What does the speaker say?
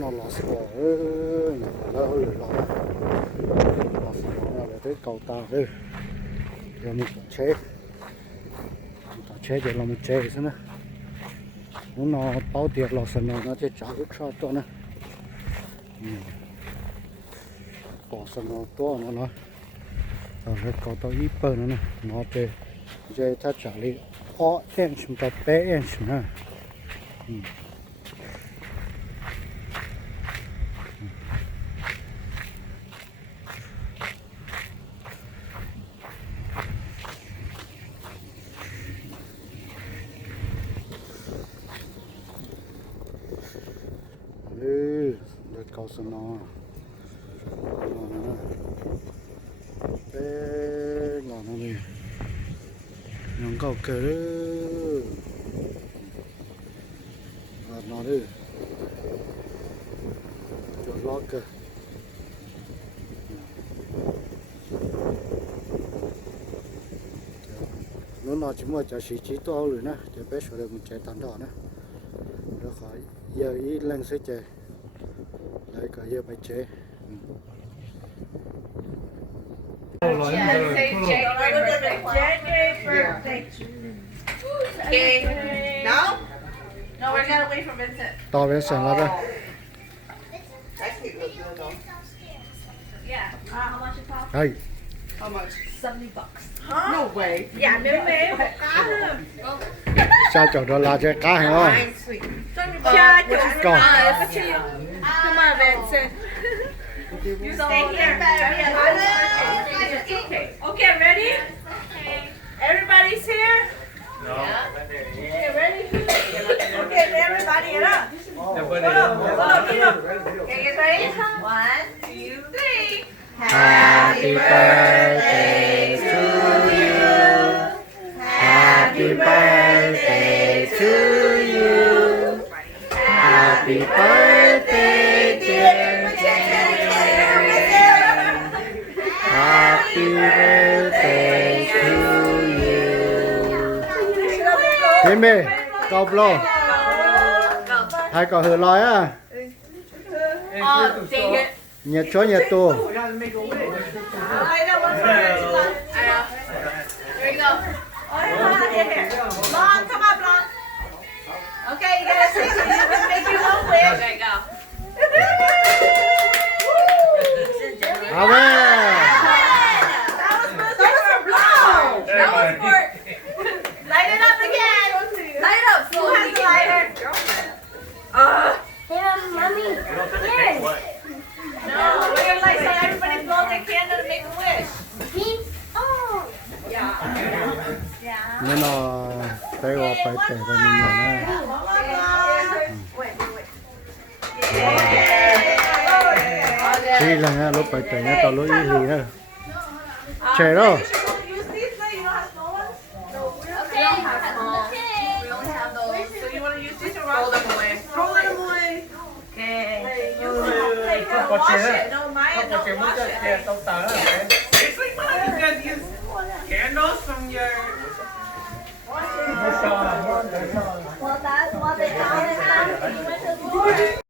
nó lọt sò nó hơi lọt lọt sò là tới cầu tàu đây giờ một chế để làm một chế xem nè nó bao tiền lọt sò nó sẽ trả cái cho tôi nè bỏ sò to nó rồi cầu tàu ít bơ nữa nè nó về giờ ta trả đi họ em chúng ta bé em chúng ha để cầu sân nó bé nó đi nó cầu kề nó đi chỗ lót kề nó chỉ mua cho chỉ to rồi nè cho bé số được một trái tán đỏ nè nó khỏi giờ ý lên sẽ chơi đấy cả giờ phải chơi No? No, we're gonna wait for Vincent. to bé sẵn lắm đấy That cake looks good though. Yeah. How much it cost? đây How much? $70. Huh? No way. Dạ nếu bé một cá thôi. sao chỗ đó là chơi cá hay không Fine, sweet. Cha chủ Con. Come on, Vincent. You Stay here. Okay, ready? Everybody's here? Okay, ready? Okay, everybody get up. Okay, get ready? 1, 2, 3. Happy birthday to you Happy birthday to you Happy birthday dear Happy birthday to you Kim ơi, cọp lô hai cọ hửa lòi á nhiệt chỗ nhiệt tù Here we go. Blonde, come on, blonde. Okay, you gotta sing. Let's make you go quick. Okay, go. à về That was for blonde. That was for... Light it up again. Light up, Who so has the lighter? No, we're gonna light so everybody blow their candle and make a wish. nên nó phải gọi phải tệ ra mình nhỏ này khi là nghe lúc phải tệ nó tao lối ý lì nữa trẻ đó Use these now. You don't have small ones. we don't have small. We only have those. So you want to use these or Throw them away. Throw them away. Okay. Don't wash it. No, Maya, don't wash it. Seriously, Mom, you guys use candles from your... Well, that's what they call it now. You went to the